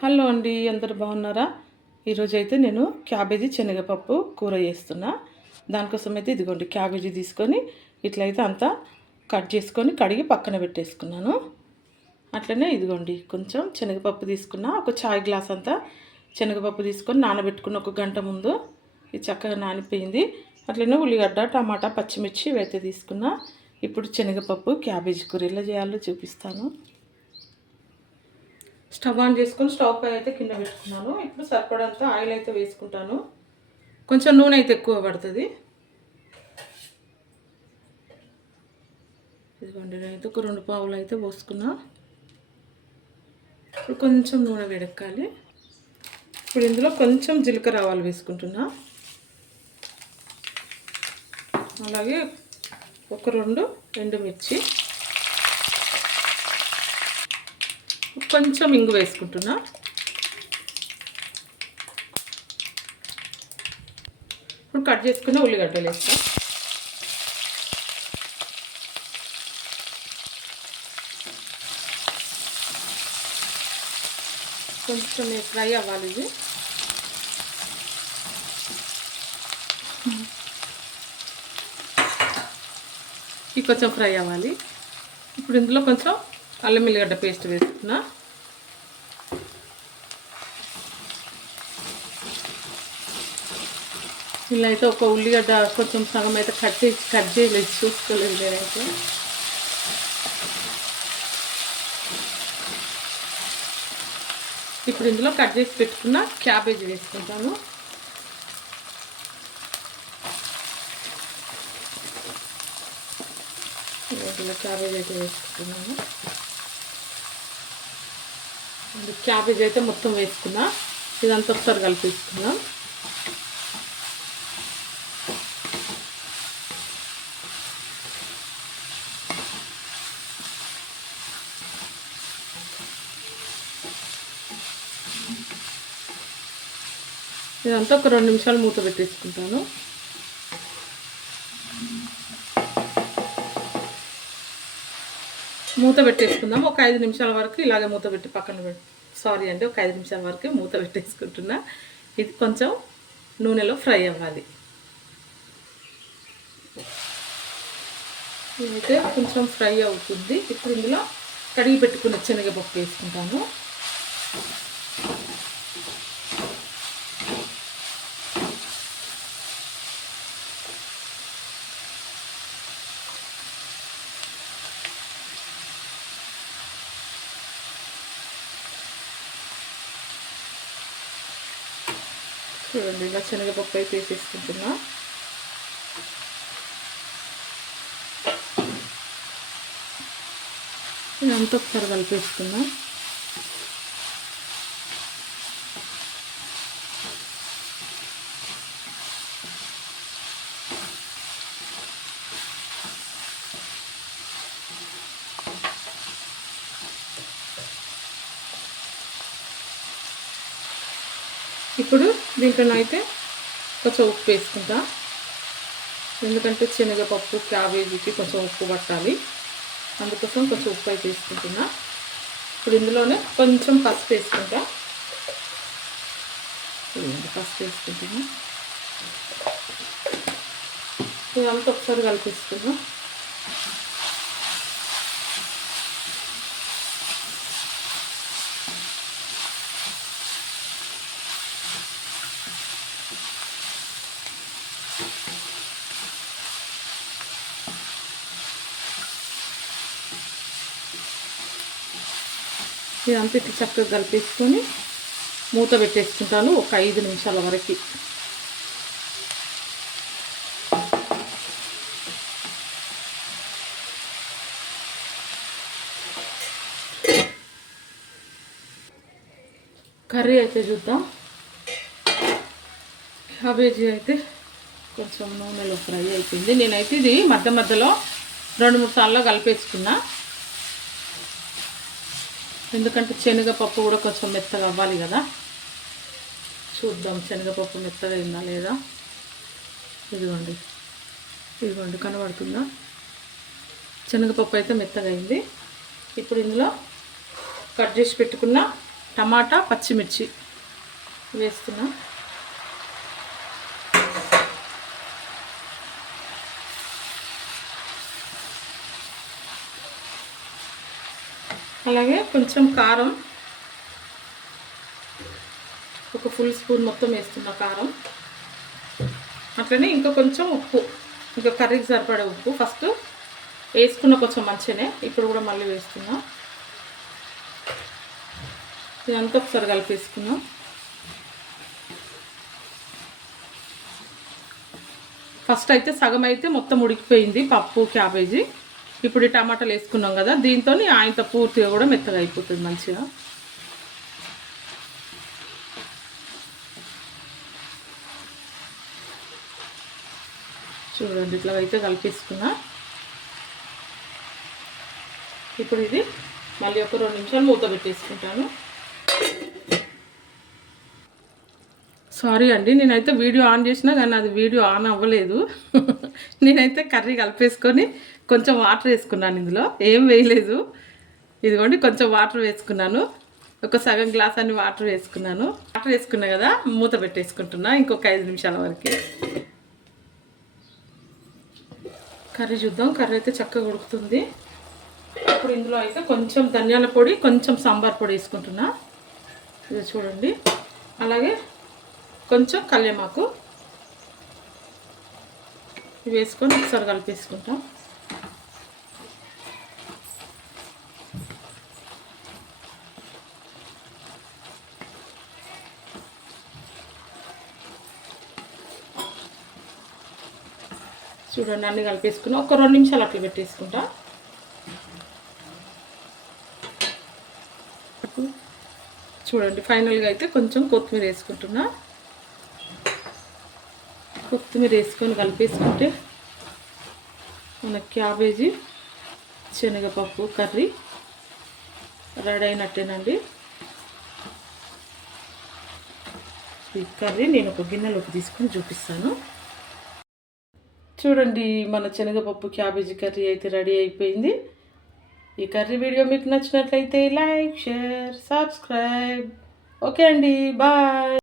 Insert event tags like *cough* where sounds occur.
Hello అండి అందరు బాగున్నారా? ఈరోజు అయితే నేను క్యాబేజీ శనగపప్పు కూర చేస్తున్నా. దానికోసం అయితే ఇదిగోండి క్యాబేజీ తీసుకొని ఇట్లయితే అంతా కట్ చేసుకొని కడిగి పక్కన పెట్టేసుకున్నాను. అట్లనే ఇదిగోండి కొంచెం శనగపప్పు తీసుకున్నా ఒక చాయ్ గ్లాస్ అంతా శనగపప్పు తీసుకొని నానబెట్టుకున్న ఒక గంట ముందు ఇది చక్కగా నానిపోయింది. అట్లనే ఉల్లిగడ్డ టమాటా పచ్చిమిర్చి ఇవైతే తీసుకున్నా. ఇప్పుడు శనగపప్పు క్యాబేజీ కూర ఎలా చేయాలో చూపిస్తాను. స్టవ్ ఆన్ చేసుకొని స్టవ్ పై అయితే కింద పెట్టుకున్నాను. ఇప్పుడు సరిపడంత ఆయిల్ అయితే వేసుకుంటాను. కొంచెం నూనె అయితే ఎక్కువ పడుతుంది. ఇదిగోండి అయితే ఒక రెండు పావులు అయితే పోసుకున్నా. ఇప్పుడు కొంచెం నూనె వేడెక్కాలి. ఇప్పుడు ఇందులో కొంచెం జీలకర్ర ఆవాలు వేసుకుంటున్నా. అలాగే ఒక రెండు ఎండుమిర్చి. కొంచెం ఇంగు వేసుకుంటున్నా. ఇప్పుడు కట్ చేసుకున్న ఉల్లిగడ్డలు వేస్తాం. కొంచెం ఫ్రై అవ్వాలి ఇది. ఇది కొంచెం ఫ్రై అవ్వాలి. ఇప్పుడు ఇందులో కొంచెం అల్లం ఎల్లిగడ్డ పేస్ట్ వేసుకున్నా. ఇలా అయితే ఒక ఉల్లిగడ్డ కొంచెం సగం అయితే కట్ చేసి కట్ చేయలేదు చూసుకోలేదు నేనైతే ఇప్పుడు ఇందులో కట్ చేసి పెట్టుకున్న క్యాబేజీ వేసుకుంటాను. ఇలా క్యాబేజ్ అయితే వేసుకుంటున్నాను. క్యాబేజ్ అయితే మొత్తం వేసుకున్నా. ఇదంతా ఒకసారి కలిపేసుకున్నాం ఇదంతా ఒక రెండు నిమిషాలు మూత పెట్టేసుకుంటాను. మూత పెట్టేసుకుందాం. ఒక ఐదు నిమిషాల వరకు ఇలాగే మూత పెట్టి పక్కన పెట్టి సారీ అంటే ఒక ఐదు నిమిషాల వరకు మూత పెట్టేసుకుంటున్నా. ఇది కొంచెం నూనెలో ఫ్రై అవ్వాలి. ఇదైతే కొంచెం ఫ్రై అవుతుంది. ఇప్పుడు ఇందులో కడిగి పెట్టుకున్న శనగపప్పు వేసుకుంటాను. చూడండి ఇలా శనగపప్పు అయితే వేసేసుకుంటున్నా. ఇదంతా ఒకసారి కలిపేసుకున్నా ఇప్పుడు దీంట్లో అయితే కొంచెం ఉప్పు వేసుకుంటా. ఎందుకంటే శనగపప్పు క్యాబేజీకి కొంచెం ఉప్పు పట్టాలి. అందుకోసం కొంచెం ఉప్పు అయితే వేసుకుంటున్నా. ఇప్పుడు ఇందులోనే కొంచెం పసుపు వేసుకుంటా. పసుపు వేసుకుంటున్నా. ఇదంతా ఒకసారి కలిపిస్తున్నా ఇదంతా ఇట్లా చక్కగా కలిపేసుకొని మూత పెట్టేసుకుంటాను ఒక ఐదు నిమిషాల వరకు. కర్రీ అయితే చూద్దాం. క్యాబేజీ అయితే కొంచెం నూనెలో ఫ్రై అయిపోయింది. నేనైతే ఇది మధ్య మధ్యలో రెండు మూడు సార్లు కలిపేసుకున్నా. ఎందుకంటే శనగపప్పు కూడా కొంచెం మెత్తగా అవ్వాలి కదా. చూద్దాం శనగపప్పు మెత్తగా అయిందా లేదా. ఇదిగోండి. ఇదిగోండి కనబడుతుందా? శనగపప్పు అయితే మెత్తగా అయింది. ఇప్పుడు ఇందులో కట్ చేసి పెట్టుకున్న టమాటా పచ్చిమిర్చి వేస్తున్నా. అలాగే కొంచెం కారం. ఒక ఫుల్ స్పూన్ మొత్తం వేస్తున్న కారం. అట్లనే ఇంకా కొంచెం ఉప్పు. ఇంకా కర్రీకి సరిపడే ఉప్పు. ఫస్ట్ వేసుకున్న కొంచెం మంచిగానే ఇప్పుడు కూడా మళ్ళీ వేస్తున్నా. ఇదంతా ఒకసారి కలిపేసుకున్నాం. ఫస్ట్ అయితే సగం అయితే మొత్తం ఉడికిపోయింది పప్పు క్యాబేజీ. ఇప్పుడు ఈ టమాటాలు వేసుకున్నాం కదా దీంతో ఆయంత పూర్తిగా కూడా మెత్తగా అయిపోతుంది మంచిగా. చూడండి ఇట్లా అయితే కలిపేసుకున్నా. ఇప్పుడు ఇది మళ్ళీ ఒక రెండు నిమిషాలు మూత పెట్టేసుకుంటాను. సారీ అండి నేనైతే వీడియో ఆన్ చేసినా కానీ అది వీడియో ఆన్ అవ్వలేదు. *laughs* నేనైతే కర్రీ కలిపేసుకొని కొంచెం వాటర్ వేసుకున్నాను ఇందులో. ఏం వేయలేదు. ఇదిగోండి కొంచెం వాటర్ వేసుకున్నాను. ఒక సగం గ్లాస్ అన్ని వాటర్ వేసుకున్నాను. వాటర్ వేసుకున్నా కదా మూత పెట్టేసుకుంటున్నా ఇంకొక ఐదు నిమిషాల వరకు. కర్రీ చూద్దాం కర్రీ అయితే చక్కగా ఉడుకుతుంది. ఇప్పుడు ఇందులో అయితే కొంచెం ధనియాల పొడి కొంచెం సాంబార్ పొడి వేసుకుంటున్నా. ఇది చూడండి. అలాగే కొంచెం కళ్యామాకు ఇవి వేసుకొని ఒకసారి కలిపేసుకుంటాం. చూడండి అన్ని కలిపేసుకుని ఒక రెండు నిమిషాలు అట్లా పెట్టేసుకుంటా. చూడండి ఫైనల్గా అయితే కొంచెం కొత్తిమీర వేసుకుంటున్నా. కొత్తిమీర వేసుకొని కలిపేసుకుంటే మన క్యాబేజీ శనగపప్పు కర్రీ రెడీ అయినట్టేనండి. ఈ కర్రీ నేను ఒక గిన్నెలోకి తీసుకొని చూపిస్తాను. చూడండి మన శనగపప్పు క్యాబేజీ కర్రీ అయితే రెడీ అయిపోయింది. ఈ కర్రీ వీడియో మీకు నచ్చినట్లయితే లైక్ షేర్ సబ్స్క్రైబ్. ఓకే అండి బాయ్.